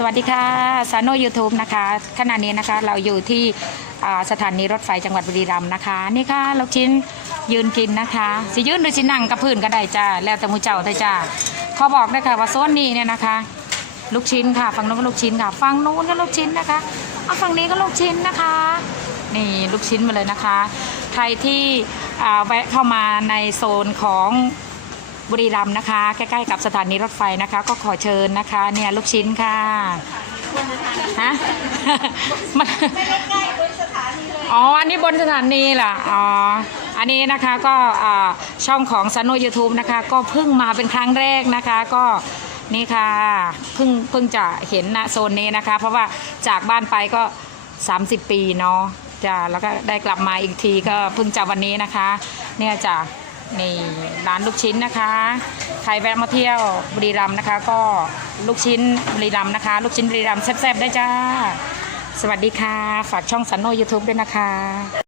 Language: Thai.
สวัสดีค่ะซาโนยูทูบนะคะขณะนี้นะคะเราอยู่ที่สถานีรถไฟจังหวัดบุรีรัมย์นะคะ นี่ค่ะลูกชิ้นยืนกินนะคะสิยืนหรือสินั่งกับพื้นก็ได้จ้าแล้วแต่มูเจ้าเถอะจ้าเขาบอกได้ค่ะว่าโซนนี้เนี่ยนะคะ ลูกชิ้นค่ะฝั่งนู้นก็ลูกชิ้นค่ะฝั่งนู้นก็ลูกชิ้นนะคะเอาฝั่งนี้ก็ลูกชิ้นนะคะ นี่ลูกชิ้นมาเลยนะคะ ใครที่แวะเข้ามาในโซนของ บุรีรัมย์นะคะ ใกล้ๆกับสถานีรถไฟนะคะ ก็ขอเชิญนะคะเนี่ยลูกชิ้นค่ะฮะมันใกล้บนสถานีเลยอ๋อ อันนี้บนสถานีเหรออ๋อ อันนี้นะคะก็ช่องของซันโนยูทูบนะคะ ก็เพิ่งมาเป็นครั้งแรกนะคะ ก็นี่ค่ะเพิ่งเพิ่งจะเห็นนะโซนนี้นะคะ เพราะว่าจากบ้านไปก็ 30 ปีเนาะจ้ะแล้วก็ได้กลับมาอีกทีก็เพิ่งจะวันนี้นะคะ เนี่ยจ้ะ นี่ร้านลูกชิ้นนะคะ ใครแวะมาเที่ยวบุรีรัมย์นะคะ ก็ลูกชิ้นบุรีรัมย์นะคะ ลูกชิ้นบุรีรัมย์แซ่บๆได้จ้า สวัสดีค่ะ ฝากช่องสันโนยูทูบด้วยนะคะ